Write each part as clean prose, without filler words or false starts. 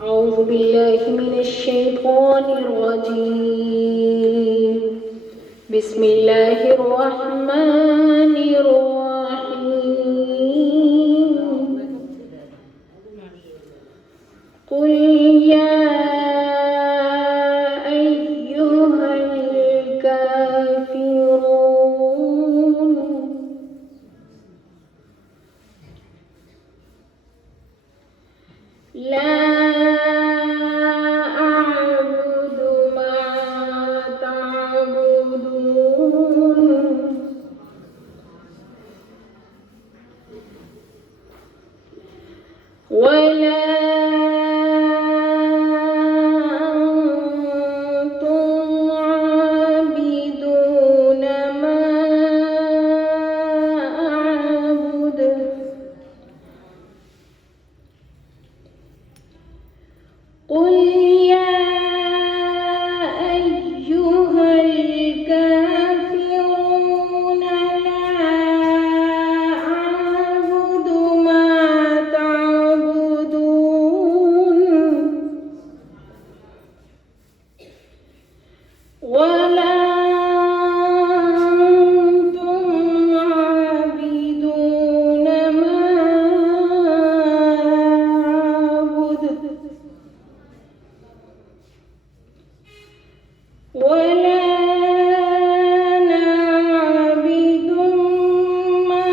أعوذ بالله من الشيطان الرجيم بسم الله الرحمن الرحيم قل يا أيها الكافرون لا أعبد ما تعبدون ولا أنتم عابدون ما أعبد قل يا أيها الكافرون لا أعبد ما تعبدون ولا أنتم عابدون ما أعبد ولا أنا عابد ما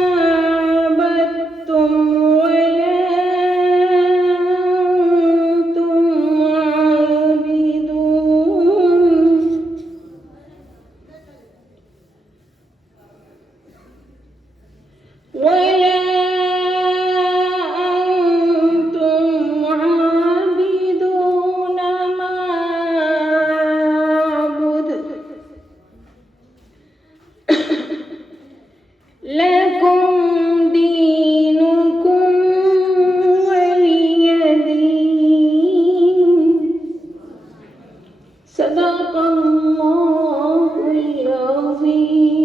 عبدتم ولا أنتم عابدون ولا أنتم عابدون ما أعبد لكم دينكم ولي دين صدق الله العظيم.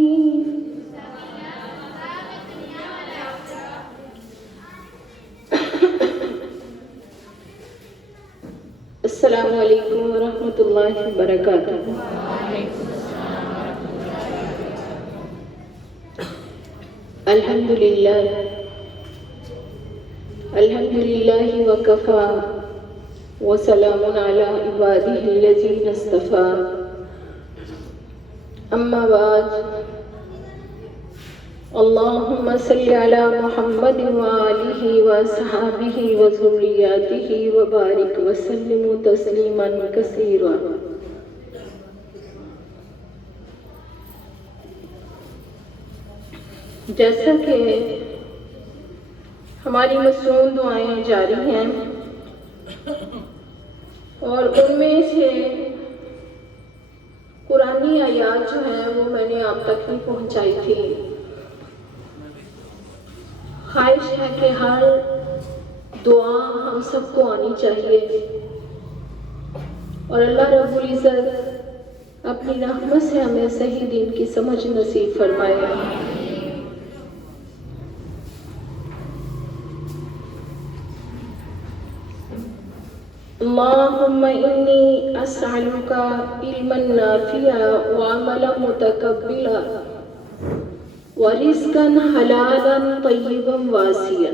السلام علیکم ورحمۃ اللہ وبرکاتہ. الحمد للہ وکفا وسلام علی عبادہ الذین اصطفیٰ. اما بعد، اللہم صلی علی محمد وآلہ وصحابہ وذریاتہ وبارک وسلم تسلیما کثیرا. جیسا کہ ہماری مصنون دعائیں جاری ہیں اور ان میں سے قرآنی آیات جو ہیں وہ میں نے آپ تک ہی پہنچائی تھی. خواہش ہے کہ ہر دعا ہم سب کو آنی چاہیے اور اللہ رب العزت اپنی رحمت سے ہمیں صحیح دین کی سمجھ نصیب فرمائے. اللہم انی اسألک علما نافعا وعملا متقبلا ورزقا حلالا طیبا واسعا.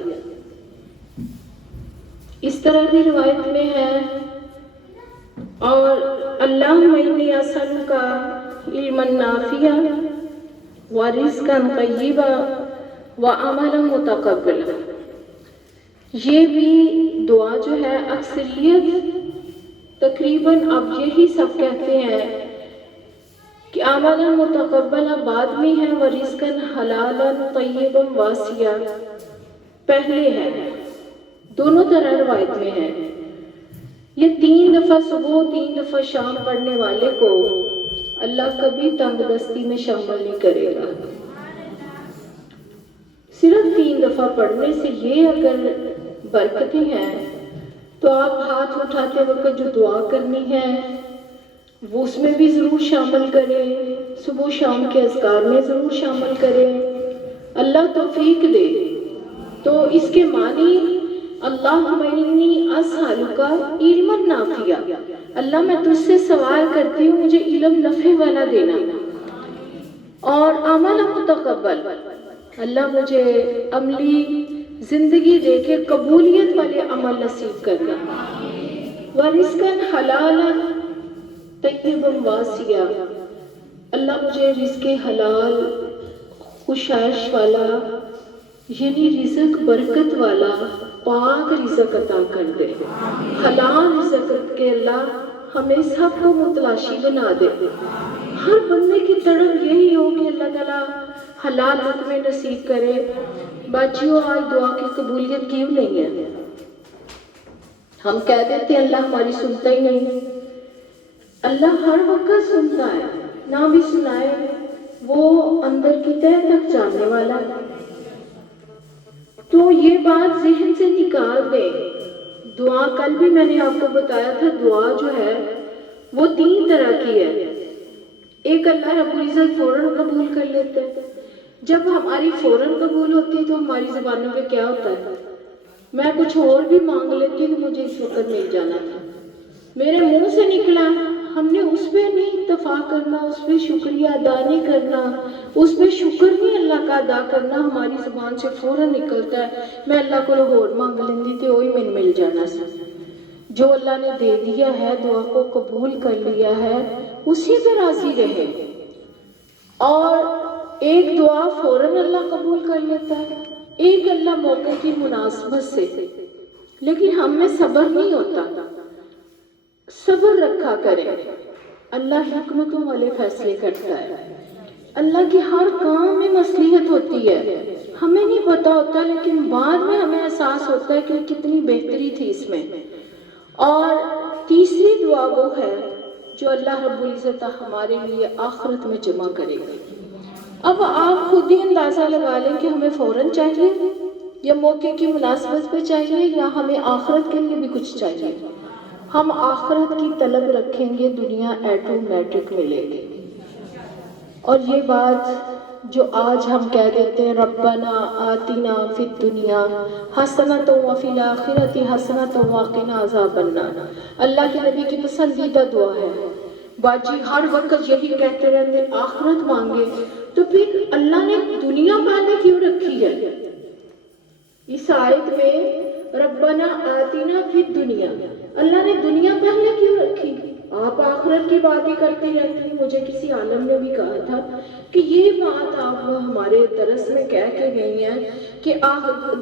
اس طرح بھی روایت میں ہے، اور اللہم انی اسألک علما نافعا ورزقا طیبا وعملا متقبلا. یہ بھی دعا جو ہے اکثریت تقریباً اب یہی سب کہتے ہیں کہ عملا متقبلا بعد میں ہے، ورزقا حلالا طیبا واسعا پہلے ہے. دونوں طرح روایت میں ہے. یہ 3 دفعہ صبح 3 دفعہ شام پڑھنے والے کو اللہ کبھی تنگ دستی میں شامل نہیں کرے گا. صرف 3 دفعہ پڑھنے سے یہ اگر برکتیں ہیں تو آپ ہاتھ اٹھاتے وقت جو دعا کرنی ہے وہ اس میں بھی ضرور شامل کریں، صبح شام کے اذکار میں ضرور شامل کریں. اللہ توفیق دے. تو اس کے معنی اللہم انی اسألک علما نافعا، اللہ میں تجھ سے سوال کرتی ہوں مجھے علم نفع والا دینا، اور عمل متقبل، اللہ مجھے عملی زندگی دے کے قبولیت والے عمل نصیب کرنا، ورزقا حلالا طیبا واسعا، اللہ مجھے رزق حلال خوشائش والا یعنی رزق برکت والا پاک رزق عطا کر دے، حلال رزق کے اللہ ہمیں سب کو متلاشی بنا دے۔ ہر بندے کی تڑپ یہی ہو کہ اللہ تعالیٰ حلال لقمے نصیب کرے۔ بچیوں آج دعا کی قبولیت کیوں نہیں ہے؟ ہم کہہ دیتے ہیں اللہ ہماری سنتا ہی نہیں، اللہ ہر وقت سنتا ہے، نہ بھی سنائے وہ اندر کی تہہ تک جاننے والا ہے۔ تو یہ بات ذہن سے نکال دیں۔ دعا کل بھی میں نے آپ کو بتایا تھا، دعا جو ہے وہ 3 طرح کی ہے۔ ایک اللہ رب العزت فوراً قبول کر لیتے ہیں، جب ہماری فوراً قبول ہوتی ہے تو ہماری زبانوں پہ کیا ہوتا ہے؟ میں کچھ اور بھی مانگ لیتی کہ مجھے اس وقت مل جانا تھا، میرے منہ سے نکلا، ہم نے اس پہ نہیں اتفاق کرنا، اس پہ شکریہ ادا نہیں کرنا، اس پہ شکر نہیں اللہ کا ادا کرنا، ہماری زبان سے فوراً نکلتا ہے میں اللہ کو اور مانگ لیندی تے وہی میں مل جانا سی۔ جو اللہ نے دے دیا ہے، دعا کو قبول کر لیا ہے، اسی پہ راضی رہے۔ اور ایک دعا فوراً اللہ قبول کر لیتا ہے، ایک اللہ موقع کی مناسبت سے، لیکن ہم میں صبر نہیں ہوتا۔ صبر رکھا کریں، اللہ حکمتوں والے فیصلے کرتا ہے، اللہ کی ہر کام میں مصلحت ہوتی ہے، ہمیں نہیں پتا ہوتا لیکن بعد میں ہمیں احساس ہوتا ہے کہ کتنی بہتری تھی اس میں۔ اور تیسری دعا وہ ہے جو اللہ رب العزت ہمارے لیے آخرت میں جمع کرے گا۔ اب آپ خود ہی اندازہ لگا لیں کہ ہمیں فوراً چاہیے یا موقع کی مناسبت پہ چاہیے یا ہمیں آخرت کے لیے بھی کچھ چاہیے۔ ہم آخرت کی طلب رکھیں گے، دنیا ایٹومیٹک ملے گی۔ اور یہ بات جو آج ہم کہہ دیتے ہیں ربنا آتنا فی الدنیا حسنۃ وفی الآخرۃ حسنۃ وقنا عذاب النار، اللہ کے نبی کی پسندیدہ دعا ہے۔ باجی ہر وقت یہی کہتے رہتے آخرت مانگے، تو پھر اللہ نے دنیا پہلے کیوں رکھی ہے؟ اس آیت میں ربنا آتنا فی الدنیا، اللہ نے دنیا پہلے کیوں رکھی؟ آپ آخرت کی بات ہی کرتے رہتے ہیں۔ مجھے کسی عالم نے بھی کہا تھا کہ یہ بات آپ ہمارے درس میں کہہ کے گئی ہیں کہ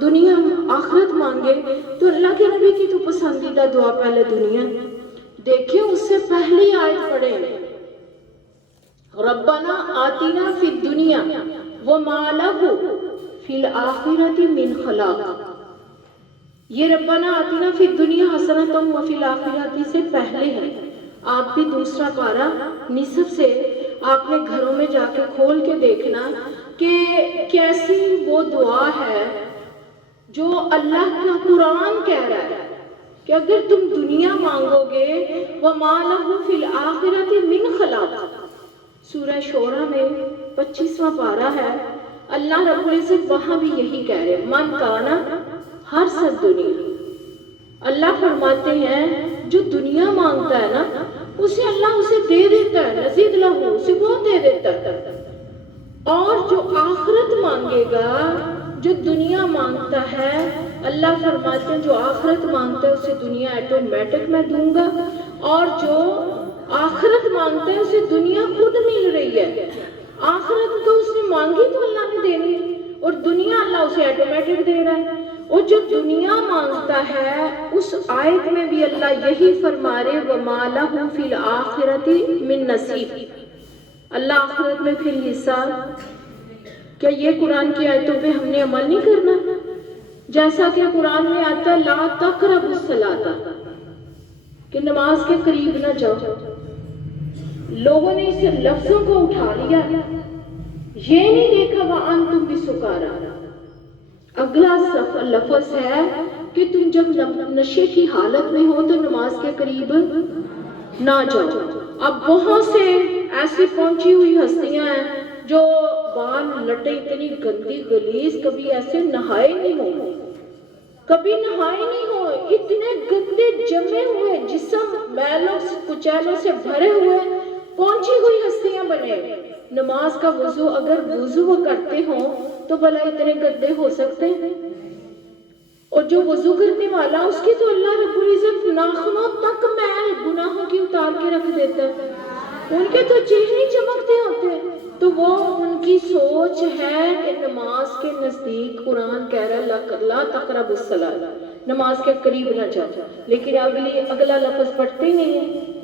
دنیا آخرت مانگے، تو اللہ کے نبی کی تو پسندیدہ دعا پہلے دنیا۔ دیکھیں اس سے پہلی آیت پڑھیں، ربنا آتنا فی الدنیا وما لہ فی الآخرۃ من خلاق۔ یہ ربنا آتنا فی الدنیا حسنۃ وفی الآخرۃ سے پہلے ہے۔ آپ بھی دوسرا پارہ نصف سے آپ نے گھروں میں جا کے کھول کے دیکھنا کہ کیسی وہ دعا ہے جو اللہ کا قرآن کہہ رہا ہے کہ اگر تم دنیا مانگو گے وَمَا لَهُ فِي الْآخِرَةِ مِنْ خَلَاقٍ، سورہ شورى میں 25واں پارہ ہے، اللہ رب العزت وہاں بھی یہی کہہ رہے من کانا ہر سد دنیا۔ اللہ فرماتے ہیں جو دنیا مانگتا ہے نا اسے اللہ اسے دے دیتا ہے، نزید لہو، اسے بہت دے دیتا ہے۔ اور جو آخرت مانگے گا، جو دنیا مانگتا ہے، اللہ فرماتے ہیں جو آخرت مانگتا ہے اسے دنیا ایٹومیٹک میں دوں گا، اور جو آخرت مانگتا ہے اسے دنیا خود مل رہی ہے۔ آخرت تو اس نے مانگی تو اللہ نے دینی، اور دنیا اللہ اسے ایٹومیٹک دے رہا ہے۔ اور جو دنیا مانگتا ہے اس آیت میں بھی اللہ یہی فرما رہے وَمَا لَهُ فِي الْآخِرَةِ مِن نَصِيب، اللہ آخرت میں پھر حصہ۔ کیا یہ قرآن کی آیتوں پہ ہم نے عمل نہیں کرنا؟ جیسا کہ قرآن میں آتا ہے لا تقربوا الصلاۃ، کہ نماز کے قریب نہ جاؤ۔ لوگوں نے اس لفظوں کو اٹھا لیا، یہ نہیں دیکھا وَأَنْتُمْ بِسُكَارَىٰ، اگلا لفظ ہے کہ تم جب نشے کی حالت میں ہو تو نماز کے قریب نہ جاؤ۔ اب بہت سے ایسی پہنچی ہوئی ہستیاں ہیں جو بال لٹے اتنی گندی گلیز کبھی ایسے نہائے نہیں ہوں، کبھی نہائے نہیں ہو، اتنے گندے جمے ہوئے جسم میلوں کچیلوں سے بھرے ہوئے پہنچی ہوئی ہستیاں بنے۔ نماز کا وضو اگر وضو وہ کرتے ہوں تو بھلا اتنے گندے ہو سکتے ہیں؟ اور جو وضو کرنے والا اس کی تو اللہ رب العزت ناخنوں تک میل گناہوں کی اتار کے رکھ دیتا ہے، ان کے تو چہرے چمکتے ہوتے ہیں۔ تو وہ ان کی سوچ ہے کہ نماز کے نزدیک قرآن کہہ رہا ہے لا تقربوا الصلاۃ، نماز کے قریب نہ جاؤ، لیکن اگلا لفظ پڑھتے ہی نہیں ہے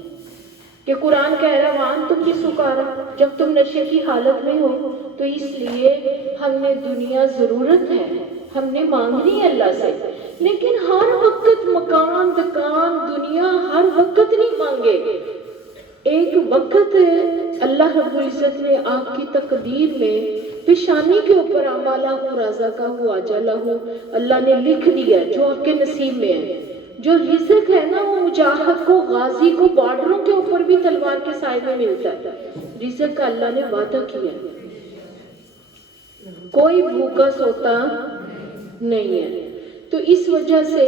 کہ قرآن کہہ رہا وانتم فی سکارا، جب تم نشے کی حالت میں ہو۔ تو اس لیے ہم نے دنیا ضرورت ہے، ہم نے مانگنی ہے اللہ سے، لیکن ہر وقت مکان دکان دنیا ہر وقت نہیں مانگے۔ ایک وقت اللہ رب العزت نے آپ کی تقدیر میں پیشانی کے اوپر امالہ رازقہ عاجلہ اللہ نے لکھ دیا ہے جو آپ کے نصیب میں ہے۔ جو رزق ہے نا وہ مجاہد کو غازی کو بارڈروں کے اوپر بھی تلوار کے سائے میں ملتا ہے، رزق کا اللہ نے وعدہ کیا، کوئی بھوکا سوتا نہیں ہے۔ تو اس وجہ سے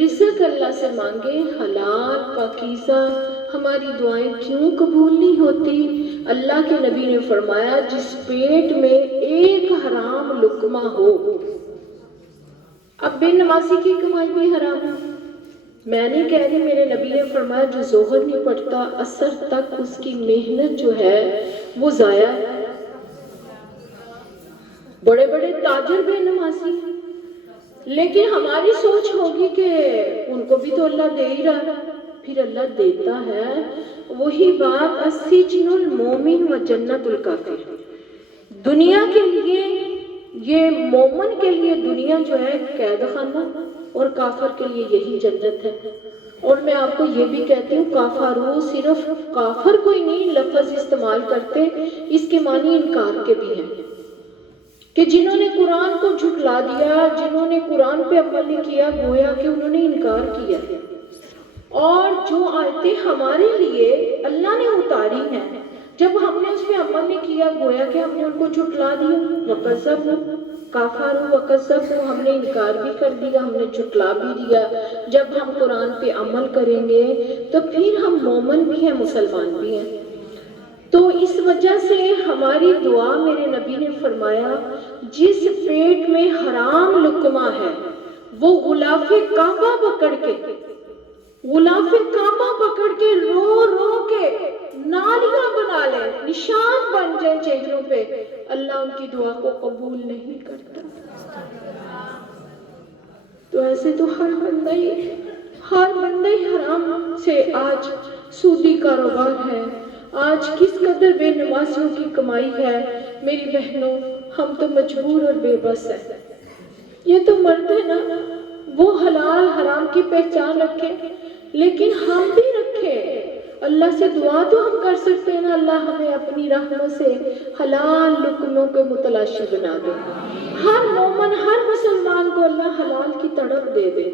رزق اللہ سے مانگے حلال پاکیزہ۔ ہماری دعائیں کیوں قبول نہیں ہوتی؟ اللہ کے نبی نے فرمایا جس پیٹ میں ایک حرام لقمہ ہو، اب بے نمازی کی کمائی بھی حرام ہے، میں نہیں کہہ رہی، میرے نبی نے فرمایا جو ظہر نہیں پڑھتا عصر تک اس کی محنت جو ہے وہ ضائع ہے۔ بڑے بڑے تاجر بے نمازی ہیں، لیکن ہماری سوچ ہوگی کہ ان کو بھی تو اللہ دے ہی رہا، پھر اللہ دیتا ہے۔ وہی بات السجن المومن و جنت الکافر، دنیا کے لیے یہ مومن کے لیے دنیا جو ہے قید خانہ اور کافر کے لیے یہی جنت ہے۔ اور میں آپ کو یہ بھی کہتی ہوں کافرو صرف کافر کوئی نہیں لفظ استعمال کرتے، اس کے معنی انکار کے بھی ہیں کہ جنہوں نے قرآن کو جھٹلا دیا، جنہوں نے قرآن پہ عمل نہیں کیا، گویا کہ انہوں نے انکار کیا۔ اور جو آیتیں ہمارے لیے اللہ نے اتاری ہیں، جب ہم نے اس پہ عمل نہیں کیا گویا کہ ہم نے ان کو جھٹلا دیا، وَكَذَّبُوا کافروا وَكَذَّبُوا، ہم نے انکار بھی کر دیا، ہم نے جھٹلا بھی دیا۔ جب ہم قرآن پہ عمل کریں گے تو پھر ہم مومن بھی ہیں مسلمان بھی ہیں۔ تو اس وجہ سے ہماری دعا میرے نبی نے فرمایا جس پیٹ میں حرام لقمہ ہے وہ غلاف کعبہ پکڑ کے رو رو کے نالیاں بنا لیں، نشان بن جائیں چہروں پہ، اللہ ان کی دعا کو قبول نہیں کرتا۔ تو ایسے تو ہر بندہ ہی حرام سے آج سودی کاروبار ہے، آج کس قدر بے نمازیوں کی کمائی ہے۔ میری بہنوں ہم تو مجبور اور بے بس ہیں، یہ تو مرد ہے نا وہ حلال حرام کی پہچان رکھے، لیکن ہم بھی رکھیں، اللہ سے دعا تو ہم کر سکتے ہیں نا، اللہ ہمیں اپنی رحمت سے حلال لقموں کو متلاشی بنا دے، ہر مومن ہر مسلمان کو اللہ حلال کی تڑپ دے دے،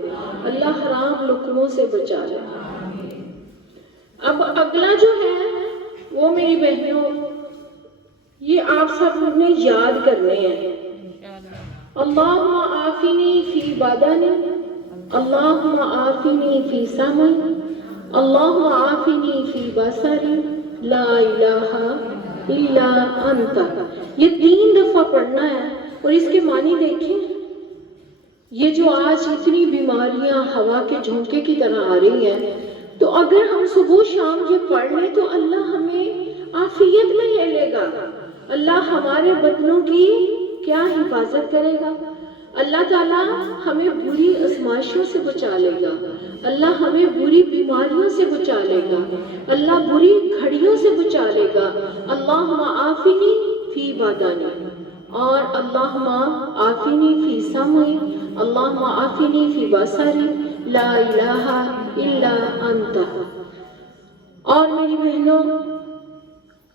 اللہ حرام لقموں سے بچا لے۔ اب اگلا جو ہے وہ میری بہنوں یہ آپ سب نے یاد کرنے ہیں، اللہم عافنی فی بدنی، اللہم عافنی فی سمعی، اللہم عافنی فی بصری، لا الہ الا انت۔ یہ 3 دفعہ پڑھنا ہے، اور اس کے معنی دیکھیں، یہ جو آج اتنی بیماریاں ہوا کے جھونکے کی طرح آ رہی ہیں، تو اگر ہم صبح شام یہ پڑھ لیں تو اللہ ہمیں عافیت میں لے لے گا، اللہ ہمارے بدنوں کی کیا حفاظت کرے گا، اللہ تعالیٰ ہمیں بری آزمائشوں سے بچا لے گا، اللہ ہمیں بری بیماریوں سے بچا لے گا، اللہ بری گھڑیوں سے بچا لے گا۔ اللہم عافنی فی بدنی، اور اللہم عافنی فی سمعی، اللہم عافنی فی بصری، لا الہ الا انت۔ اور میری بہنوں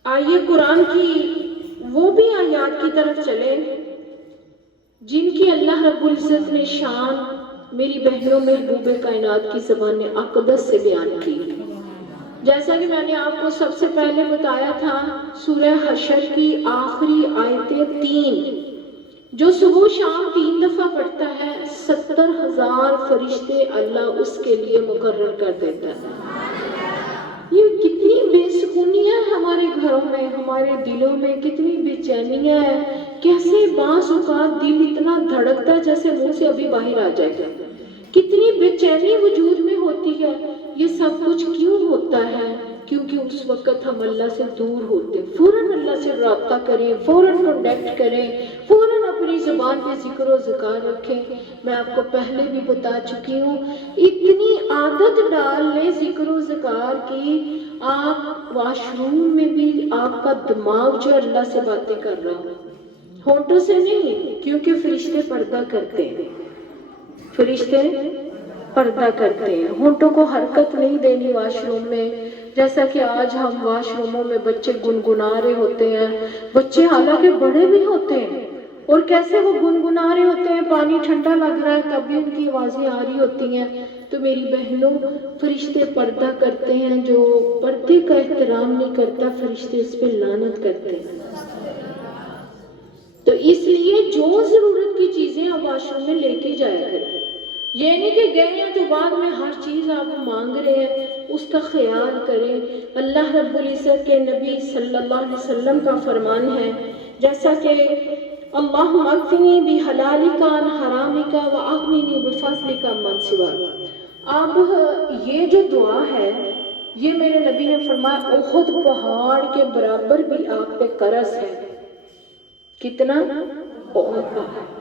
آئیے قرآن کی وہ بھی آیات کی طرف چلیں جن کی اللہ رب العزت نے شان میری بہنوں محبوب کائنات کی زبان اقدس سے بیان کی۔ جیسا کہ میں نے آپ کو سب سے پہلے بتایا تھا، سورہ حشر کی آخری آیتیں 3 جو صبح شام 3 دفعہ پڑھتا ہے 70,000 فرشتے اللہ اس کے لیے مقرر کر دیتا ہے۔ یہ کتنی بے سکونیاں ہیں ہمارے گھروں میں، ہمارے دلوں میں کتنی بے چینیاں ہیں، کیسے بعض اوقات دل اتنا دھڑکتا ہے جیسے منہ سے ابھی باہر آ جائے گا، کتنی بے چینی وجود میں ہوتی ہے۔ یہ سب کچھ کیوں ہوتا ہے؟ کیونکہ اس وقت ہم اللہ سے دور ہوتے ہیں۔ فوراً اللہ سے رابطہ کریں، فوراً کنیکٹ کریں، فوراً اپنی زبان پہ ذکر و ذکار رکھیں۔ میں آپ کو پہلے بھی بتا چکی ہوں، اتنی عادت ڈال لیں ذکر و ذکار کی، آپ واش روم میں بھی آپ کا دماغ جو اللہ سے باتیں کر رہا ہو، ہونٹوں سے نہیں، کیونکہ فرشتے پردہ کرتے ہیں، فرشتے پردہ کرتے ہیں، ہونٹوں کو حرکت نہیں دینی واش روم میں۔ جیسا کہ آج ہم واش روموں میں بچے گنگنا رہے ہوتے ہیں، بچے حالانکہ بڑے بھی ہوتے ہیں اور کیسے وہ گنگنا رہے ہوتے ہیں، پانی ٹھنڈا لگ رہا ہے تب بھی ان کی آوازیں آ رہی ہوتی ہیں۔ تو میری بہنوں، فرشتے پردہ کرتے ہیں، جو پردے کا احترام نہیں کرتا فرشتے اس پہ لعنت کرتے ہیں۔ تو اس لیے جو ضرورت کی چیزیں آپ واش روم میں لے کے جایا کریں، یہ نہیں کہ گئے ہیں تو بعد میں ہر چیز آپ مانگ رہے ہیں، اس کا خیال کریں۔ اللہ رب العزت کے نبی صلی اللہ علیہ وسلم کا فرمان ہے، جیسا کہ اللہم اکفنی بحلالک عن حرامک واغننی بفضلک عمن سواک۔ اب یہ جو دعا ہے، یہ میرے نبی نے فرمایا احد پہاڑ کے برابر بھی آپ پہ قرض ہے۔ کتنا؟ احد پہاڑ۔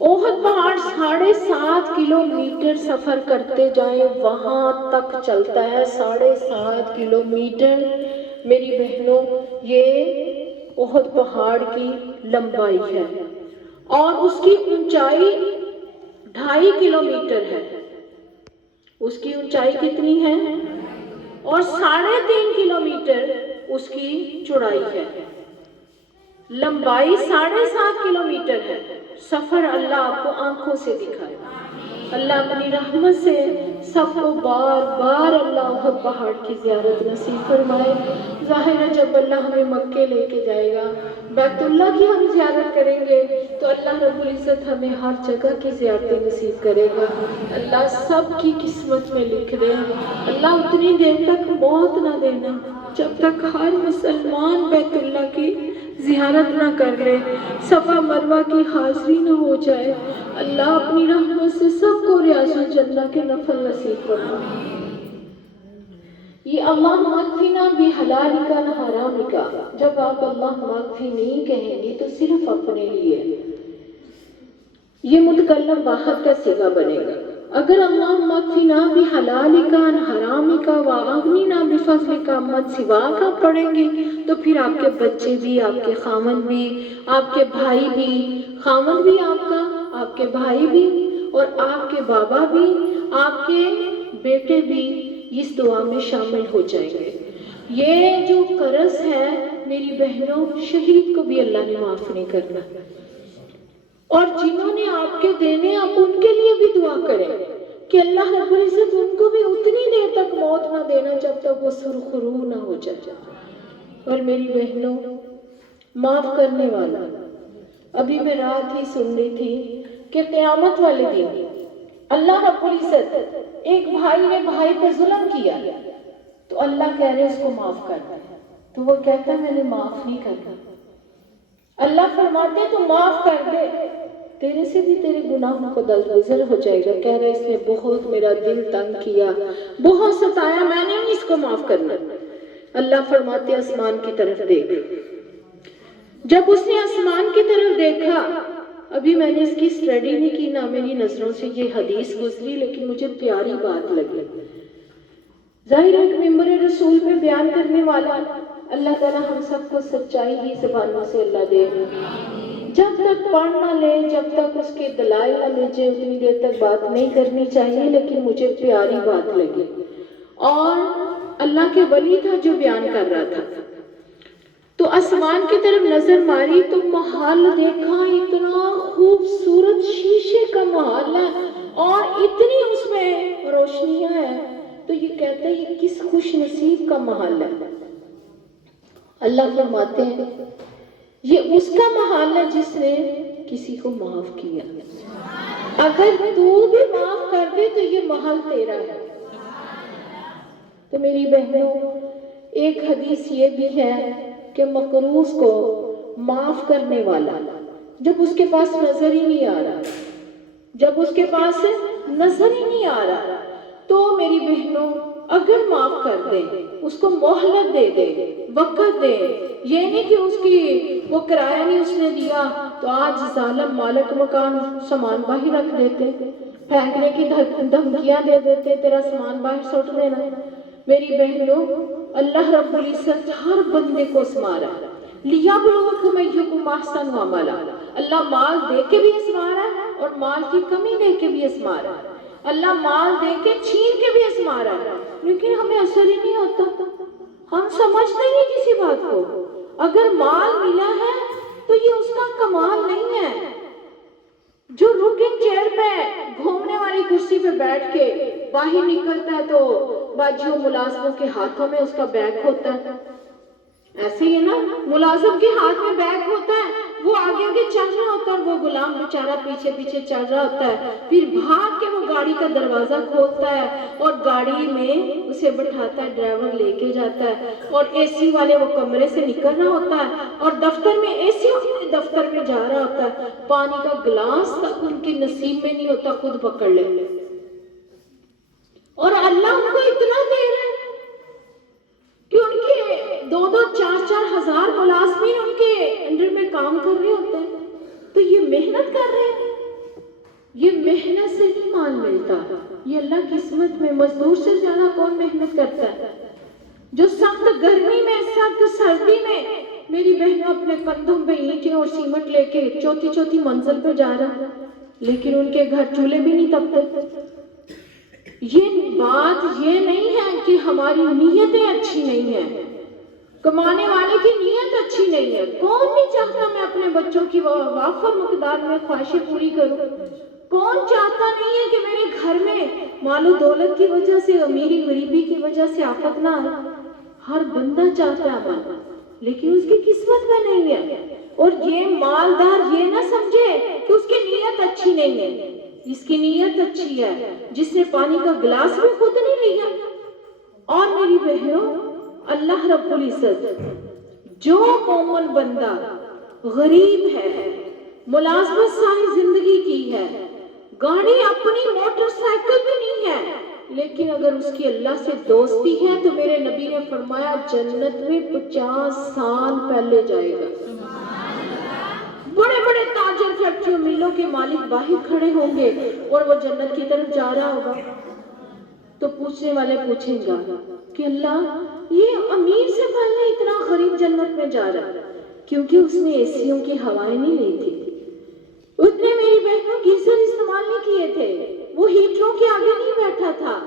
احد پہاڑ 7.5 کلومیٹر سفر کرتے جائیں، وہاں تک چلتا ہے 7.5 کلومیٹر۔ میری بہنوں، یہ احد پہاڑ کی لمبائی ہے اور اس کی اونچائی 2.5 کلومیٹر ہے۔ اس کی اونچائی کتنی ہے؟ اور 3.5 کلومیٹر اس کی چوڑائی ہے۔ لمبائی 7.5 کلومیٹر ہے۔ سفر اللہ آپ کو آنکھوں سے دکھائے۔ اللہ اپنی رحمت سے سب کو بار بار اللہ احد پہاڑ کی زیارت نصیب فرمائے۔ ظاہر ہے جب اللہ ہمیں مکے لے کے جائے گا، بیت اللہ کی ہم زیارت کریں گے تو اللہ رب العزت ہمیں ہر جگہ کی زیارتیں نصیب کرے گا۔ اللہ سب کی قسمت میں لکھ دے۔ اللہ اتنی دیر تک موت نہ دینا جب تک ہر مسلمان بیت اللہ کی زیارت نہ کر لے، صفا مروہ کی حاضری نہ ہو جائے۔ اللہ اپنی رحمت سے سب کو ریاض الجنہ کے نفل نصیب فرمائے۔ یہ اللہ مغفنا بحلالک عن حرامک، جب آپ اللہ مغفنی کہیں گے تو صرف اپنے لیے، یہ متکلم واحد کا صیغہ بنے گا۔ اگر اللہم اکفنا بحلالک عن حرامک واغننا بفضلک عمن سواک آپ پڑھیں گے تو پھر آپ کے بچے بھی، آپ کے خاوند بھی، آپ کے بھائی بھی، خاوند بھی آپ کا، آپ کے بھائی بھی اور آپ کے بابا بھی، آپ کے بیٹے بھی اس دعا میں شامل ہو جائیں گے۔ یہ جو قرض ہے میری بہنوں، شہید کو بھی اللہ نے معاف نہیں کرنا، اور جنہوں نے آپ کے دینے آپ ان کے لیے بھی دعا کریں کہ اللہ رب العزت ان کو بھی اتنی دیر تک موت نہ دینا جب تک وہ سرخرو نہ ہو جائے۔ اور میری بہنوں، معاف کرنے والا، ابھی میں رات ہی سن رہی تھی کہ قیامت والے دن اللہ رب العزت، ایک بھائی نے بھائی پہ ظلم کیا تو اللہ کہہ رہے اس کو معاف کر دے، تو وہ کہتا ہے میں نے معاف نہیں کرنا۔ اللہ فرماتے تو معاف کر دے، تیرے سے بھی تیرے گناہوں کو درگزر ہو جائے گا۔ کہہ رہے اس نے بہت میرا دل تنگ کیا، بہت ستایا، میں نے نہیں اس کو معاف کرنا۔ اللہ فرماتے آسمان کی طرف دیکھ۔ جب اس نے آسمان کی طرف دیکھا، ابھی میں نے اس کی اسٹڈی نہیں کی، نہ میری نظروں سے یہ حدیث گزری، لیکن مجھے پیاری بات لگی۔ ظاہر ایک ممبر رسول پہ بیان کرنے والا، اللہ تعالیٰ ہم سب کو سچائی ہی زبانوں سے اللہ دے۔ جب تک پڑھ نہ لے، جب تک اس کے دلائل نہ بھیجے، اتنی دیر تک بات نہیں کرنی چاہیے، لیکن مجھے پیاری بات لگی۔ اور اللہ کے ولی تھا جو بیان کر رہا تھا، تو آسمان کی طرف نظر ماری تو محل دیکھا، اتنا خوبصورت شیشے کا محل ہے اور اتنی اس میں روشنیاں ہیں، تو یہ کہتے ہیں یہ کس خوش نصیب کا محل ہے۔ اللہ فرماتے ہیں یہ اس کا محل ہے جس نے کسی کو معاف کیا. اگر تو بھی معاف کر دے تو یہ محل تیرا ہے. تو میری بہنوں، ایک حدیث یہ بھی ہے کہ مقروض کو معاف کرنے والا جب اس کے پاس نظر ہی نہیں آ رہا، جب اس کے پاس نظر ہی نہیں آ رہا، تو میری بہنوں اگر معاف کر دے، اس کو مہلت دے دے، وقت دے. یہ نہیں کہ اس کی وہ کرایہ نہیں اس نے دیا تو آج ظالم مالک مکان سامان باہر رکھ دیتے، پھینکنے کی دھمکیاں دے دیتے، تیرا سامان باہر سٹ دینا. میری بہنوں، اللہ رب العزت ہر بندے کو اسمارا لیا بلوکم ایکم احسن عملا. اللہ مال دے کے بھی اسمارا اور مال کی کمی دے کے بھی اسمارا. اللہ مال دے کے چھین کے بھی اسمارا، لیکن ہمیں اثر ہی نہیں ہوتا. ہم سمجھتے نہیں کسی بات کو. اگر مال ملا ہے تو یہ اس کا کمال نہیں ہے. جو رکنگ چیئر پہ گھومنے والی کرسی پہ بیٹھ کے باہر نکلتا ہے تو باجیوں ملازموں کے ہاتھوں میں اس کا بیگ ہوتا ہے. ایسے ہی ہے نا، ملازم کے ہاتھ میں بیگ ہوتا ہے، وہ آگے آگے چل رہا ہوتا ہے اور وہ غلام بیچارہ پیچھے پیچھے چل رہا ہوتا ہے. پھر بھاگ کے وہ گاڑی کا دروازہ کھولتا ہے اور گاڑی میں اسے بٹھاتا ہے، ڈرائیور لے کے جاتا ہے اور اے سی والے وہ کمرے سے نکل رہا ہوتا ہے اور دفتر میں اے سی والے دفتر میں جا رہا ہوتا ہے. پانی کا گلاس تک ان کے نصیب میں نہیں ہوتا، خود پکڑ لے. اور اللہ ان کو اتنا دے رہا ہے کہ ان کے 2-4 ہزار ملازمین ان کے انڈر میں کام کر رہے ہوتے ہیں. تو یہ محنت کر رہے ہیں. یہ محنت سے نہیں مال ملتا. یہ اللہ کی قسمت میں مزدور سے زیادہ کون محنت کرتا ہے؟ جو سخت گرمی میں، سخت سردی میں میری بہنوں اپنے کندھوں پہ اینٹیں اور سیمنٹ لے کے چوتھی منزل پہ جا رہا ہے، لیکن ان کے گھر چولہے بھی نہیں تپتے. یہ بات یہ نہیں ہے کہ ہماری نیتیں اچھی نہیں ہیں، کمانے والے کی نیت اچھی نہیں ہے. کون نہیں چاہتا میں اپنے بچوں کی وافر مقدار میں خواہشیں پوری کروں؟ کون چاہتا نہیں ہے کہ میرے گھر میں مال و دولت کی وجہ سے، امیری غریبی کی وجہ سے آفت نہ آئے؟ ہر بندہ چاہتا ہے مال، لیکن اس کی قسمت میں نہیں ہے. اور یہ مالدار یہ نہ سمجھے کہ اس کی نیت اچھی نہیں ہے. جس کی نیت اچھی ہے، جس نے پانی کا گلاس بھی خود نہیں لیا. اور میری بہنوں، اللہ رب العزت جو مومن بندہ غریب ہے، ملازمت ساری زندگی کی ہے، گاڑی اپنی موٹر سائیکل بھی نہیں ہے، لیکن اگر اس کی اللہ سے دوستی ہے تو میرے نبی نے فرمایا جنت میں 50 سال پہلے جائے گا. بڑے بڑے تاجر، فیکٹریوں، ملوں کے مالک باہر کھڑے ہوں گے اور وہ جنت کی طرف جا رہا ہوگا تو پوچھنے والے پوچھیں گا کہ اللہ یہ امیر سے پہلے اتنا غریب جنت میں جا رہا ہے، کیونکہ اس نے اے سیوں کی ہوائیں نہیں لی تھی. اس نے میری بہنوں گیزر استعمال نہیں کیے تھے، وہ ہیٹروں کے آگے نہیں بیٹھا تھا.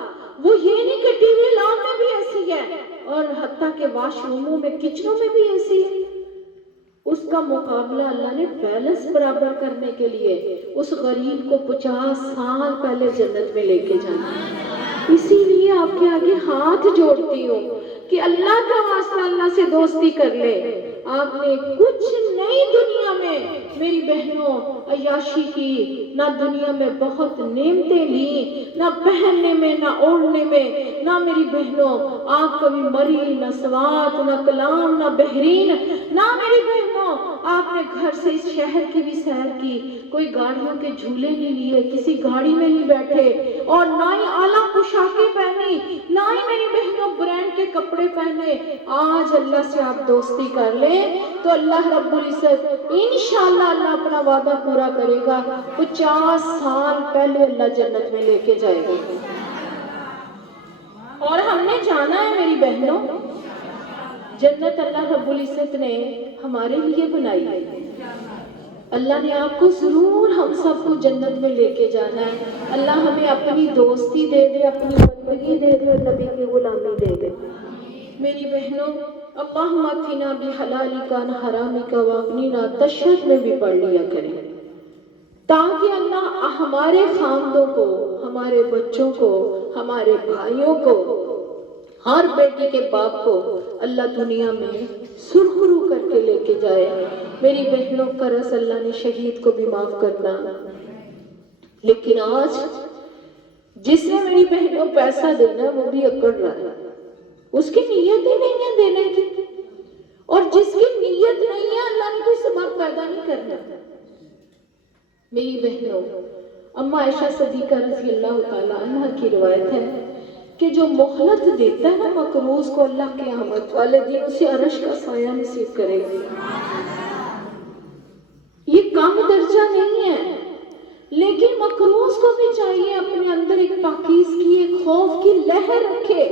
وہ یہ نہیں کہ ٹی وی لان میں بھی ایسی ہے اور حتیٰ کہ واش روموں میں، کچنوں میں بھی ایسی ہے. اس کا مقابلہ اللہ نے بیلنس برابر کرنے کے لیے اس غریب کو 50 سال پہلے جنت میں لے کے جانا. اسی لیے آپ کے آگے ہاتھ جوڑتی ہوں کہ اللہ کا واسطہ اللہ سے دوستی کر لے. آپ نے کچھ نئی دنیا میں میری بہنوں عیاشی کی، نہ دنیا میں بہت نعمتیں لی، نہ پہننے میں، نہ اوڑھنے میں، نہ میری بہنوں آپ کبھی مری، نہ سوات، نہ کلام، نہ بحرین، نہ میری بہنوں آپ نے گھر سے اس شہر کی بھی سیر کی، کوئی گاڑیوں کے جھولے نہیں لیے، کسی گاڑی میں نہیں بیٹھے، اور نہ ہی اعلیٰ پوشاکیں پہنی، نہ ہی میری بہنوں برانڈ کے کپڑے پہنے. آج اللہ سے آپ دوستی کر لیں تو اللہ رب العزت انشاءاللہ اللہ اپنا وعدہ پورا کرے گا. 50 سال پہلے اللہ جنت میں لے کے جائے گا. اور ہم نے جانا ہے میری بہنوں. جنت اللہ رب العزت نے ہمارے لیے بنائی ہے. اللہ نے آپ کو ضرور ہم سب کو جنت میں لے کے جانا ہے. اللہ ہمیں اپنی دوستی دے دے، اپنی بندگی دے دے اور نبی کی غلامی دے دے. میری بہنوں اللہم اکفنا بحلالک عن حرامک واغننا تشہد میں بھی پڑھ لیا کریں، تاکہ اللہ ہمارے خاندوں کو، ہمارے بچوں کو، ہمارے بھائیوں کو، ہر بیٹی کے باپ کو اللہ دنیا میں سرخرو کر کے لے کے جائے. میری بہنوں قرض اللہ نے شہید کو بھی معاف کرنا. لیکن آج جس نے میری بہنوں پیسہ دینا وہ بھی اکڑ رہا ہے. اس کی نیت ہی نہیں ہے دینے کی. اور جس کی نیت نہیں ہے اللہ نے کوئی سبب پیدا نہیں کرنا. میری بہنوں اما عائشہ صدیقہ رضی اللہ تعالیٰ عنہ کی روایت ہے کہ جو مہلت دیتا ہے نا مقروض کو، اللہ قیامت والے دن اسے عرش کا سایہ نصیب کرے گا. یہ کم درجہ نہیں ہے، لیکن مقروض کو بھی چاہیے اپنے اندر ایک پاکیزگی، ایک خوف کی لہر رکھے،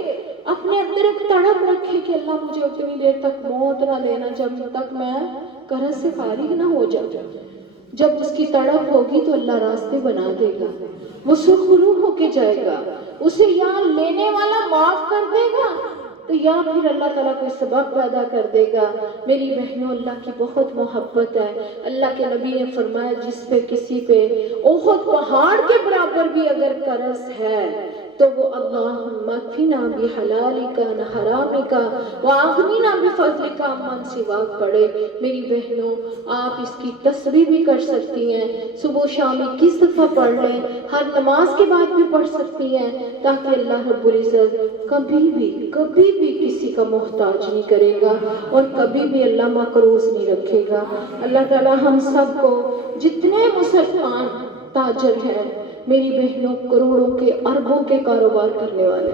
اپنے اندر ایک تڑپ رکھے کہ اللہ مجھے اتنی دیر تک موت نہ دینا جب تک میں قرض سے فارغ نہ ہو جاؤں. جب اس کی تڑپ ہوگی تو اللہ راستے بنا دے گا، وہ سرخرو ہو کے جائے گا، اسے یا لینے والا معاف کر دے گا تو یا پھر اللہ تعالیٰ کوئی سبب پیدا کر دے گا. میری بہنوں اللہ کی بہت محبت ہے. اللہ کے نبی نے فرمایا جس پہ کسی پہ احد پہاڑ کے برابر بھی اگر قرض ہے تو وہ اللہم اکفنا بحلالک عن حرامک واغننا بفضلک عمن سواک پڑھے. میری بہنوں آپ اس کی تسبیح بھی کر سکتی ہیں، صبح شام 21 دفعہ پڑھ لیں، ہر نماز کے بعد بھی پڑھ سکتی ہیں، تاکہ اللہ رب العزت کبھی بھی کسی کا محتاج نہیں کرے گا اور کبھی بھی اللہ مقروض نہیں رکھے گا. اللہ تعالیٰ ہم سب کو جتنے مسلمان تاجر ہیں میری بہنوں کروڑوں کے اربوں کے کاروبار کرنے والے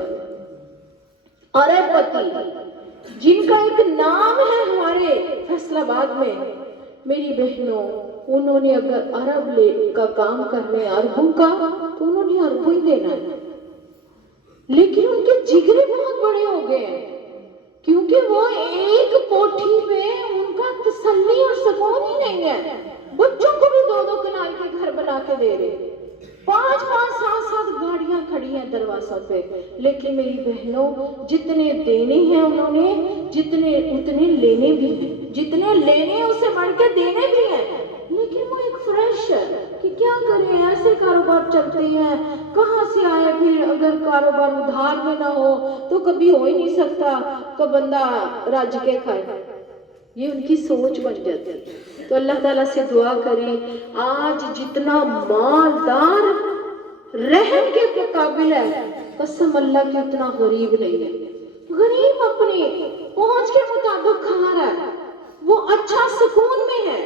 ارب پتی جن کا ایک نام ہے ہمارے فیصل آباد میں، میری بہنوں انہوں نے اگر ارب کا کام کرنے اربوں کا تو انہوں نے اربوں ہی دینا ہے. لیکن ان کے جگرے بہت بڑے ہو گئے ہیں کیونکہ وہ ایک کوٹھی پہ ان کا تسلی اور سکون ہی نہیں ہے. بچوں کو بھی 2 کنال کے گھر بنا کے دے رہے، 5 7 گاڑیاں کھڑی ہیں دروازوں پہ. لیکن میری بہنوں جتنے دینے ہیں انہوں نے اتنے لینے بھی ہیں، جتنے لینے اسے بڑھ کے دینے بھی ہیں. لیکن وہ ایک فریش ہے کہ کیا کریں، ایسے کاروبار چلتے ہیں، کہاں سے آئے. پھر اگر کاروبار ادھار میں نہ ہو تو کبھی ہو ہی نہیں سکتا تو بندہ رج کے کھائے. یہ ان کی سوچ بن جاتی ہے. تو اللہ تعالیٰ سے دعا کریں آج جتنا مالدار رحم کے قابل ہے قسم اللہ کی اتنا غریب نہیں ہے. غریب اپنی پہنچ کے مطابق کھا رہا ہے، وہ اچھا سکون میں ہے،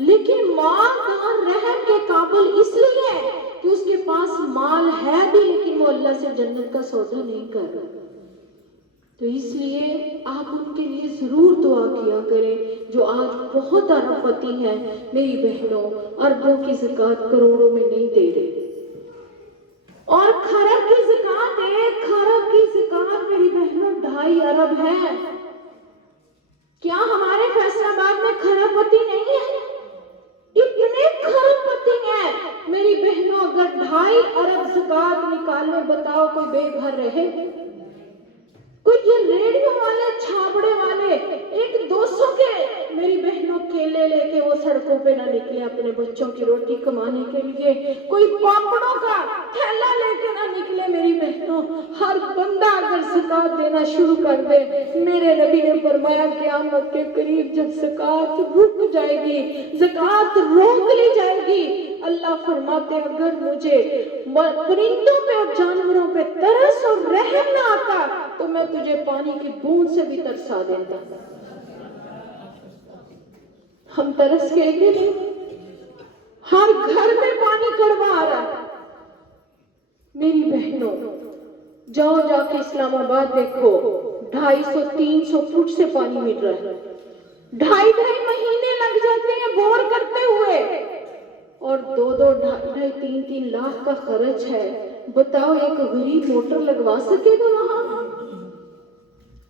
لیکن مالدار رحم کے قابل اس لیے ہے کہ اس کے پاس مال ہے بھی لیکن وہ اللہ سے جنت کا سودا نہیں کر رہا. تو اس لیے آپ ان کے لیے ضرور دعا کیا کریں جو آج بہت ارب پتی ہیں. میری بہنوں اربوں کی زکوٰۃ کروڑوں میں نہیں دے رہے، اور خرب کی زکوٰۃ ایک خرب کی زکوٰۃ میری بہنوں 2.5 ارب ہے. کیا ہمارے فیصل آباد میں خرب پتی نہیں ہے؟ اتنے خرب پتی ہیں میری بہنوں. اگر 2.5 ارب زکوٰۃ نکالنے بتاؤ کوئی بے گھر رہے؟ کوئی یہ ریڈیو والے چھاپڑے والے 100-200 کے میری بہنوں کیلے لے کے وہ سڑکوں پہ نہ نکلے اپنے بچوں کی روٹی کمانے کے لیے. کوئی پاپڑوں کا تھیلا لے کے نہ نکلے میری بہنوں. ہر بندہ اگر زکوٰۃ دینا شروع کر دے، میرے نبی نے فرمایا قیامت کے قریب جب زکوٰۃ رک جائے گی، زکوٰۃ روک لی جائے گی، اللہ فرماتے اگر مجھے پرندوں پہ اور جانوروں پہ ترس اور رحم نہ آتا تو میں تجھے پانی کی بوند سے بھی ترسا دیتا. ہم ترس کے بھی نہیں، ہر گھر میں پانی کڑوا آ رہا. میری بہنوں جاؤ جا کے اسلام آباد دیکھو 250-300 فٹ سے پانی مل رہا ہے. 2.5 مہینے لگ جاتے ہیں بور کرتے ہوئے، اور 2-2.5-3 لاکھ کا خرچ ہے. بتاؤ ایک غریب موٹر لگوا سکے گا وہاں؟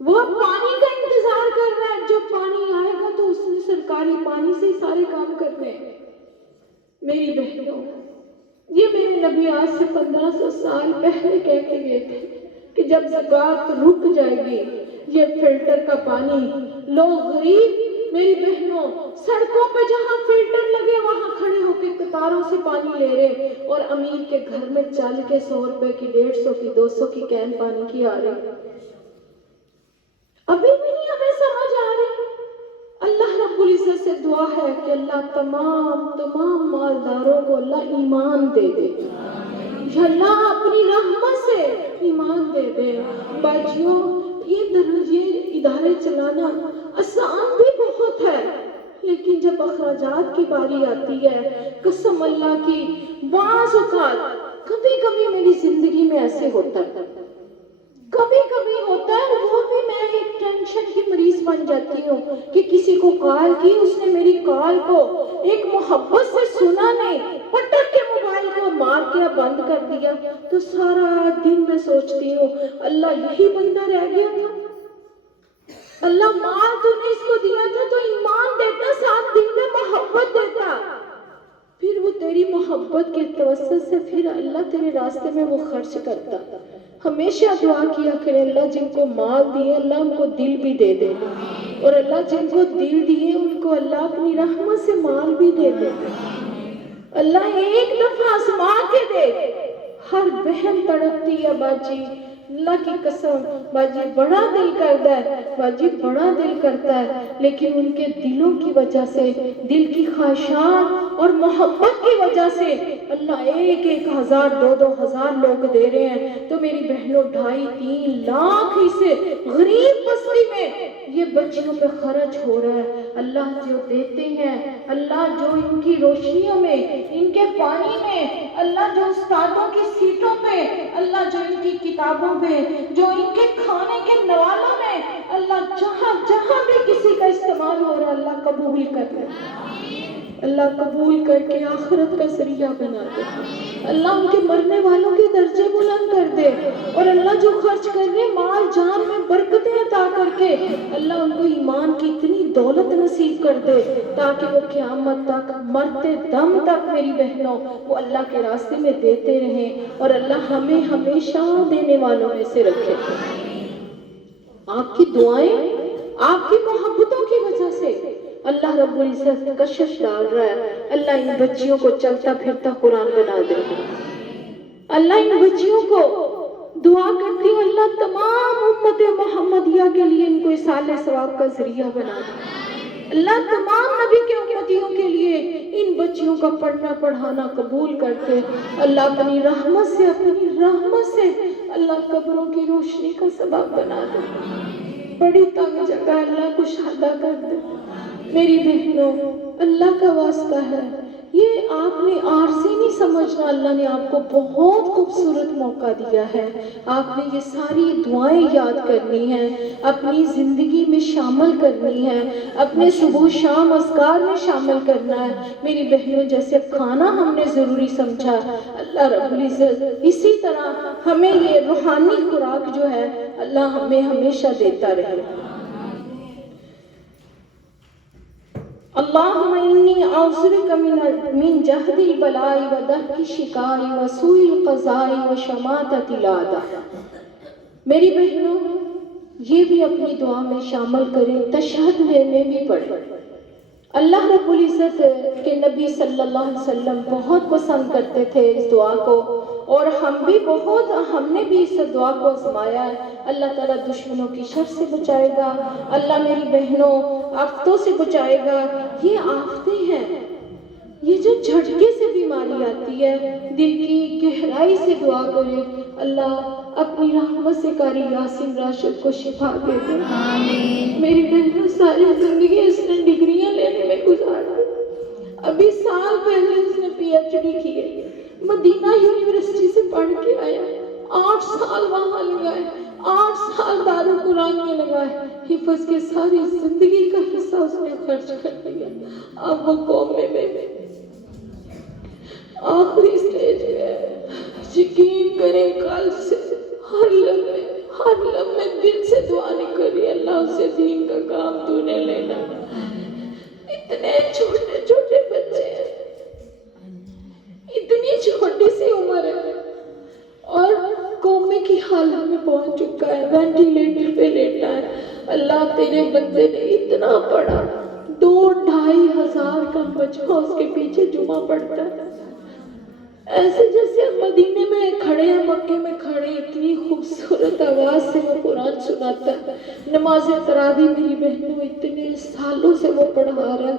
وہ پانی کا انتظار کر رہا ہے، جب پانی آئے گا تو اس نے سرکاری پانی سے ہی سارے کام کرنے. میری بہنوں یہ میرے نبی آج سے 1500 سال پہلے کہہ کے گئے تھے کہ جب زکوٰۃ رک جائے گی یہ فلٹر کا پانی لوگ غریب میری بہنوں سڑکوں پہ جہاں فلٹر لگے وہاں کھڑے ہو کے قطاروں سے پانی لے رہے، اور امیر کے گھر میں چل کے 100 روپے کی 150 کی 200 کی کین پانی کی آ رہی. ابھی بھی نہیں ہمیں سمجھ آ رہی. اللہ رب العزت سے دعا ہے کہ اللہ تمام مالداروں کو اللہ ایمان دے دے. یا اللہ اپنی رحمت سے ایمان دے دے. باجیوں، یہ ادارے چلانا آسان بھی بہت ہے، لیکن جب اخراجات کی باری آتی ہے، قسم اللہ کی بعض اوقات کبھی میری زندگی میں ایسے ہوتا ہے، کبھی ہوتا ہے، وہ بھی میں ایک ٹینشن کی مریض بن جاتی ہوں کہ کسی کو کال کی، اس نے میری کال کو ایک محبت سے سنا نہیں، پٹک کے موبائل کو مار کے بند کر دیا، تو سارا دن میں سوچتی ہوں اللہ یہی بندہ رہ گیا تھا. اللہ مال تو نے اس کو دیا تھا تو ایمان دیتا، ساتھ دل میں محبت دیتا، پھر وہ تیری محبت کے توسط سے پھر اللہ تیرے راستے میں وہ خرچ کرتا. ہمیشہ دعا کیا کرے اللہ جن کو مال دیے اللہ ان کو دل بھی دے دے، اور اللہ جن کو دل دیے ان کو اللہ اپنی رحمت سے مال بھی دے دے. اللہ ایک دفعہ آزما کے دے. ہر بہن تڑپتی ہے باجی، اللہ کی قسم باجی بڑا دل کرتا ہے، باجی بڑا دل کرتا ہے، لیکن ان کے دلوں کی وجہ سے، دل کی خواہشات اور محبت کی وجہ سے اللہ 1,000 2,000 لوگ دے رہے ہیں، تو میری بہنوں 2.5-3 لاکھ اسے غریب بستی میں یہ بچیوں پہ خرچ ہو رہا ہے. اللہ جو دیتے ہیں، اللہ جو ان کی روشنیوں میں، ان کے پانی میں، اللہ جو استادوں کی سیٹوں پہ، اللہ جو ان کی کتابوں پہ، جو ان کے کھانے کے نوالوں میں، اللہ جہاں بھی کسی کا استعمال ہو رہا ہے اللہ قبول کر لے، اللہ قبول کر کے آخرت کا ذریعہ بنا دے. اللہ ان کے مرنے والوں کے درجے بلند کر دے، اور اللہ جو خرچ کر رہے مال جان میں برکتیں عطا کر کے اللہ ان کو ایمان کی اتنی دولت نصیب کر دے تاکہ وہ قیامت تک مرتے دم تک میری بہنوں وہ اللہ کے راستے میں دیتے رہیں، اور اللہ ہمیں ہمیشہ دینے والوں میں سے رکھے. آپ کی دعائیں، آپ کی محبتوں کی وجہ سے اللہ رب العزت کشش ڈال رہا ہے. اللہ ان بچیوں کو چلتا پھرتا قرآن بنا دے. اللہ ان بچیوں کو دعا کرتی ہوں اللہ تمام امت محمدیہ کے لیے ان کو اصالہ ثواب کا ذریعہ بنا دے. اللہ تمام نبی کے امتیوں کے لیے ان بچیوں کا پڑھنا پڑھانا قبول کرتے. اللہ اپنی رحمت سے اللہ قبروں کی روشنی کا سبب بنا دے. بڑی تنگ جگہ اللہ کو شادہ کر دے. میری بہنوں اللہ کا واسطہ ہے، یہ آپ نے عارضی نہیں سمجھنا، اللہ نے آپ کو بہت خوبصورت موقع دیا ہے. آپ نے یہ ساری دعائیں یاد کرنی ہیں، اپنی زندگی میں شامل کرنی ہے، اپنے صبح و شام اذکار میں شامل کرنا ہے. میری بہنوں جیسے کھانا ہم نے ضروری سمجھا، اللہ رب العزت اسی طرح ہمیں یہ روحانی خوراک جو ہے اللہ ہمیں ہمیشہ دیتا رہے. اللہم انی اعوذ بک من جہد البلاء و دحک الشقاء و سوء القضاء و شماتۃ الاعداء. میری بہنوں یہ بھی اپنی دعا میں شامل کریں، تشہد میں بھی پڑھیں. اللہ رب العزت کے نبی صلی اللہ علیہ وسلم بہت پسند کرتے تھے اس دعا کو، اور ہم نے بھی اس دعا کو آزمایا ہے. اللہ تعالیٰ دشمنوں کی شر سے بچائے گا، اللہ میری بہنوں آفتوں سے بچائے گا. یہ آفتیں ہیں، یہ جو جھٹکے سے بیماری آتی ہے، دل کی گہرائی سے دعا کریں اللہ اپنی رحمت سے قاری یاسین راشد کو شفا دے دے. میری بہنوں ساری زندگی اس نے ڈگریاں لینے میں گزار دی. ابھی سال پہلے اس نے PhD کی ہے، مدینہ یونیورسٹی سے پڑھ کے آیا، 8 سال وہاں لگائے، 8 سال دارالقرآن میں لگائے، حفظ کے ساری زندگی کا حصہ اس نے خرچ کر دیا. اب وہ قوم میں آخری سٹیج میں ہے. یقین کریں کل سے ہر لمحے دل سے دعا نہیں کری اللہ اسے دین کا کام تو نے لینا. اتنے چھوٹے چھوٹے بچے ہیں، اتنی چھوٹی سی عمر ہے، اور قومے کی حالت میں پہنچ چکا ہے، وینٹیلیٹر پہ لیٹا ہے. اللہ تیرے بندے نے اتنا پڑھا، 2-2.5 ہزار کا بچہ اس کے پیچھے جمعہ پڑھتا ہے. ایسے جیسے ہم مدینے میں کھڑے ہیں، مکے میں کھڑے، اتنی اتنی خوبصورت آواز سے وہ قرآن سناتا ہے. نماز تراویح میری بہنوں اتنے سالوں سے وہ پڑھا رہا ہے,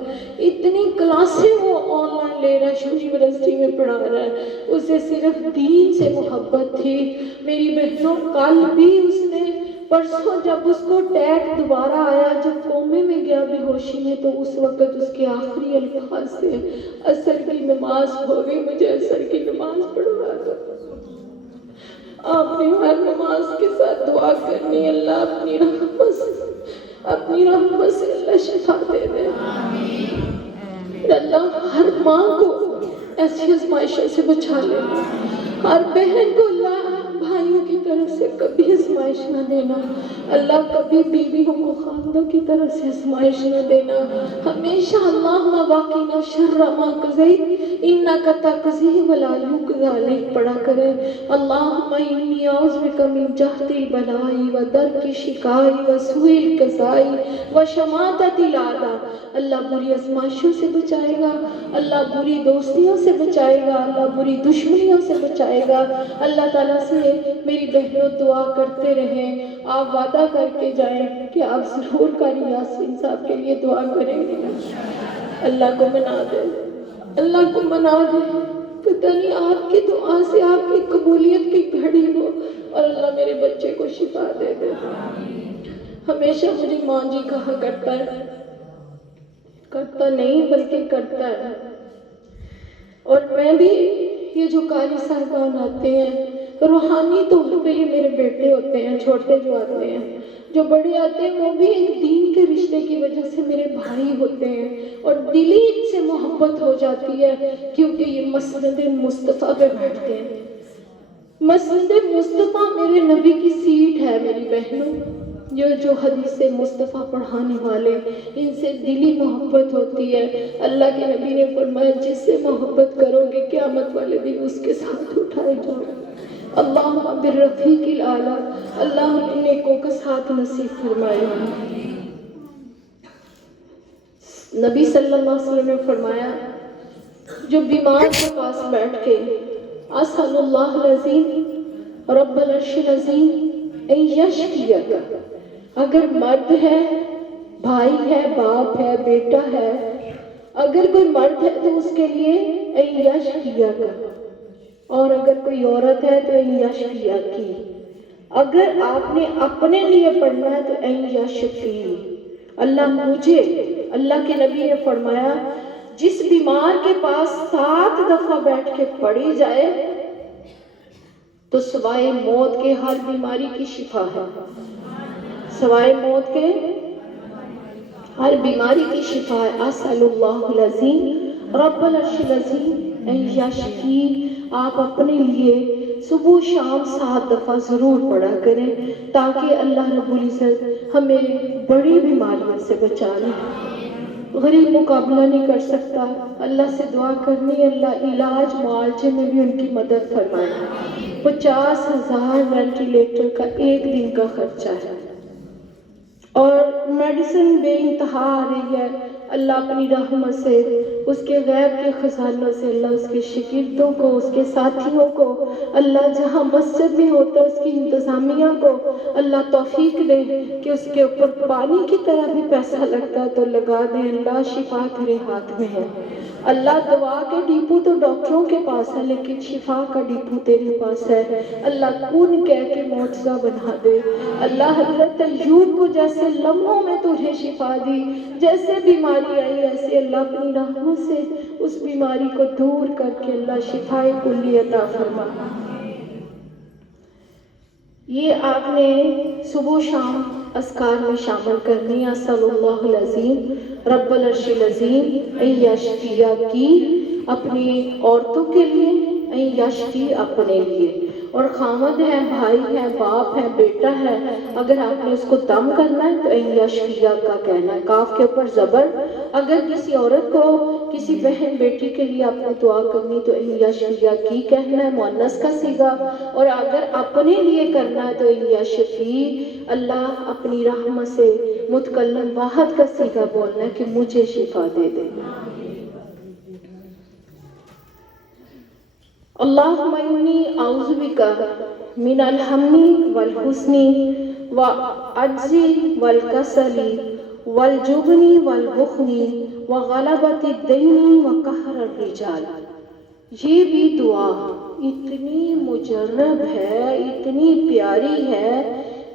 اتنی کلاسیں وہ آن لائن لے رہا ہے, شیو یونیورسٹی میں پڑھا رہا ہے. اسے صرف دین سے محبت تھی میری بہنوں. کل بھی اس نے پرسوں جب اس کو اٹیک دوبارہ آیا, جب کومے میں گیا بے ہوشی میں, تو اس وقت اس کے آخری الفاظ سے عصر کی نماز ہو گئی, مجھے عصر کی نماز پڑھوا دو. آپ نے ہر نماز کے ساتھ دعا کرنی, اللہ اپنی رحمت سے اللہ شفا دے دے. اللہ ہر ماں کو ایسی آزمائشوں سے بچا لے, ہر بہن کو اللہ بھائیوں کی طرف سے کبھی آزمائش نہ دینا, اللہ کبھی بیویوں کو خاندوں کی طرف سے آزمائش نہ دینا. ہمیشہ اللہم واقنا شر ما قضیت انک تقضی ولا یقضی علیک پڑھا کریں. اللہم انی اعوذ بک من جہد البلاء و درک الشقاء و سوء القضاء و شماتۃ الاعداء. اللہ بری آزمائشوں سے بچائے گا, اللہ بری دوستیوں سے بچائے گا, اللہ بری دشمنیوں سے بچائے گا. اللہ تعالیٰ سے میری بہنوں دعا کرتے رہیں. آپ وعدہ کر کے جائیں کہ آپ ضرور قاری یاسین صاحب کے لیے دعا کریں گے. اللہ کو منا دے, اللہ کو منا دے. پتہ نہیں آپ کی دعا سے آپ کی قبولیت کی گھڑی ہو اور اللہ میرے بچے کو شفا دے دے. ہمیشہ مجھے ماں جی کہا کرتا ہے, کرتا نہیں بلکہ کرتا ہے. اور میں بھی یہ جو قاری صاحبان آتے ہیں روحانی طور پہ یہ میرے بیٹے ہوتے ہیں, چھوٹے جو آتے ہیں. جو بڑے آتے ہیں وہ بھی ایک دین کے رشتے کی وجہ سے میرے بھائی ہوتے ہیں اور دلی ان سے محبت ہو جاتی ہے کیونکہ یہ مسند مصطفیٰ پہ بیٹھتے ہیں. مسند مصطفیٰ میرے نبی کی سیٹ ہے میری بہنوں. جو حدیث مصطفیٰ پڑھانے والے, ان سے دلی محبت ہوتی ہے. اللہ کے نبی نے فرمایا جس سے محبت کرو گے قیامت والے دن اس کے ساتھ اٹھائے جاؤ. اللہم بالرفیق الاعلیٰ, اللہ ہمیں نیکوں کا ساتھ نصیب فرمائے. نبی صلی اللہ علیہ وسلم نے فرمایا جو بیمار کے پاس بیٹھ کے اسأل اللہ العظیم رب العرش العظیم ان یشفیک, اگر مرد ہے, بھائی ہے, باپ ہے, بیٹا ہے, اگر کوئی مرد ہے تو اس کے لیے ان یشفیک, اور اگر کوئی عورت ہے تو ان یشفیکی. اگر آپ نے اپنے لیے پڑھنا ہے تو ان یشفی, اللہ مجھے. اللہ کے نبی نے فرمایا جس بیمار کے پاس 7 دفعہ بیٹھ کے پڑھی جائے تو سوائے موت کے ہر بیماری کی شفا ہے. سوائے موت کے ہر بیماری کی شفا ہے. اسأل اللہ العظیم رب العرش العظیم ان یشفی. آپ اپنے لیے صبح شام 7 دفعہ ضرور پڑھا کریں تاکہ اللہ رب العزت ہمیں بڑی بیماریوں سے بچا لے. غریب مقابلہ نہیں کر سکتا, اللہ سے دعا کرنی اللہ علاج معالجے میں بھی ان کی مدد فرمائے. 50,000 وینٹیلیٹر کا ایک دن کا خرچہ ہے اور میڈیسن بے انتہا آ رہی ہے. اللہ اپنی رحمت سے, اس کے غیب کے خزانوں سے اللہ اس کے شاگردوں کو, اس کے ساتھیوں کو, اللہ جہاں مسجد میں ہوتا ہے اس کی انتظامیہ کو اللہ توفیق دے کہ اس کے اوپر پانی کی طرح بھی پیسہ لگتا ہے تو لگا دے. اللہ شفا تیرے ہاتھ میں ہے. اللہ دوا کے ڈیپو تو ڈاکٹروں کے پاس ہے لیکن شفا کا ڈیپو تیرے پاس ہے. اللہ کون کہہ کے معجزہ بنا دے. اللہ حضرت ایوب کو جیسے لمحوں میں تجھے شفا دی, جیسے بیماری آئی ایسے اللہ اپنی رحمت سے اس بیماری کو دور کر کے اللہ شفائے کلی عطا فرما. یہ آپ نے صبح شام اذکار میں شامل کرنی. اسأل اللہ العظیم رب العرش العظیم ان یشفیہ کی اپنی عورتوں کے لیے, ان یشفی اپنے لیے. اور خامد ہے, بھائی ہے, باپ ہے, بیٹا ہے, اگر آپ نے اس کو دم کرنا ہے تو ان یشفیہ کا کہنا ہے, کاف کے اوپر زبر. اگر کسی عورت کو, کسی بہن بیٹی کے لیے آپ نے دعا کرنی تو ان یشفیہ کی کہنا ہے, مؤنث کا صیغہ. اور اگر اپنے لیے کرنا ہے تو ان یشفی, اللہ اپنی رحمت سے متکلم واحد کا صیغہ بولنا ہے کہ مجھے شفا دے دے. اللہم انی اعوذ بک من الهم والحزن والعجز والكسل والجبن والبخل وغلبۃ الدین وقہر الرجال. یہ بھی دعا اتنی مجرب ہے، اتنی پیاری ہے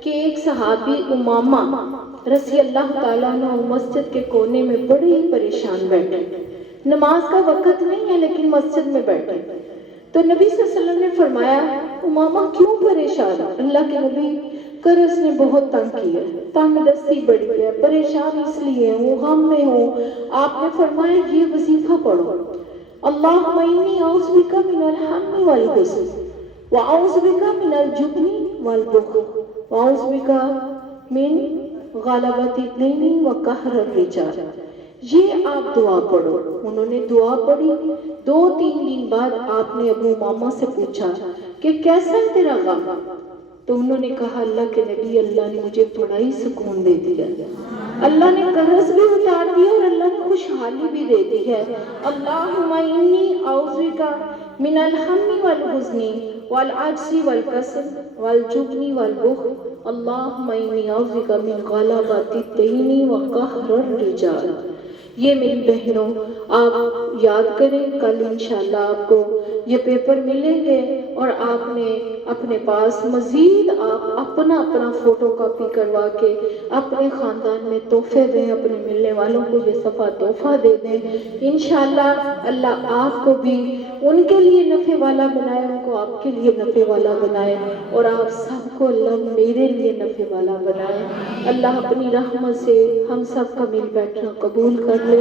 کہ ایک صحابی امامہ رضی اللہ تعالیٰ عنہ مسجد کے کونے میں بڑے ہی پریشان بیٹھے، نماز کا وقت نہیں ہے لیکن مسجد میں بیٹھے. تو نبی صلی اللہ علیہ وسلم نے فرمایا امامہ کیوں پریشان؟ اللہ کے نبی قرض نے بہت تنگ کیا، تنگ دستی بڑھی ہے، پریشان اس لیے ہوں، غم میں ہوں. آپ نے فرمایا یہ وظیفہ پڑھو، اللہم انی اعوذ بک من الہم والحزن واعوذ بک من الجبن والبخل واعوذ بک من غلبۃ الدین وقہر الرجال. یہ آپ دعا پڑھو. انہوں نے دعا پڑھی. 2-3 دن بعد آپ نے ابو امامہ سے پوچھا کہ کیسا ہے تیرا غم؟ تو انہوں نے کہا اللہ کے نبی اللہ نے مجھے بڑا ہی سکون دے دیا، اللہ نے قرض بھی اتار دیا اور اللہ نے خوشحالی بھی دے دی ہے. اللہم انی اعوذ بک من الہم والحزن والعجز والکسل والجبن والبخل اللہم انی اعوذ بک من غلبۃ الدین وقہر الرجال. یہ میری بہنوں آپ یاد کریں، کل انشاءاللہ آپ کو یہ پیپر ملیں گے اور آپ نے اپنے پاس مزید آپ اپنا فوٹو کاپی کروا کے اپنے خاندان میں تحفے دیں، اپنے ملنے والوں کو یہ صفحہ تحفہ دے دیں. انشاءاللہ اللہ آپ کو بھی ان کے لیے نفع والا بنائے، ان کو آپ کے لیے نفع والا بنائے اور آپ سب کو اللہ میرے لیے نفع والا بنائے. اللہ اپنی رحمت سے ہم سب کا مل بیٹھنا قبول کر لے.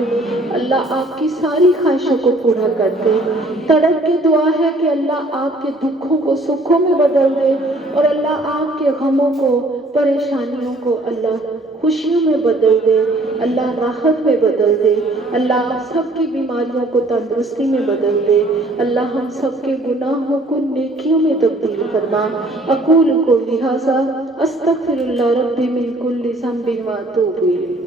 اللہ آپ کی ساری خواہشوں کو پورا کر دے. تڑپ کے دعا ہے کہ اللہ آپ کے دکھوں کو سکھوں میں بدل دے اور اللہ آپ کے غموں کو پریشانیوں کو اللہ خوشیوں میں بدل دے، اللہ راحت میں بدل دے، اللہ سب کی بیماریوں کو تندرستی میں بدل دے، اللہ ہم سب کے گناہوں کو نیکیوں میں تبدیل فرما. اقول قولی ھذا استغفر اللہ ربی من کل ذنب واتوب الیہ.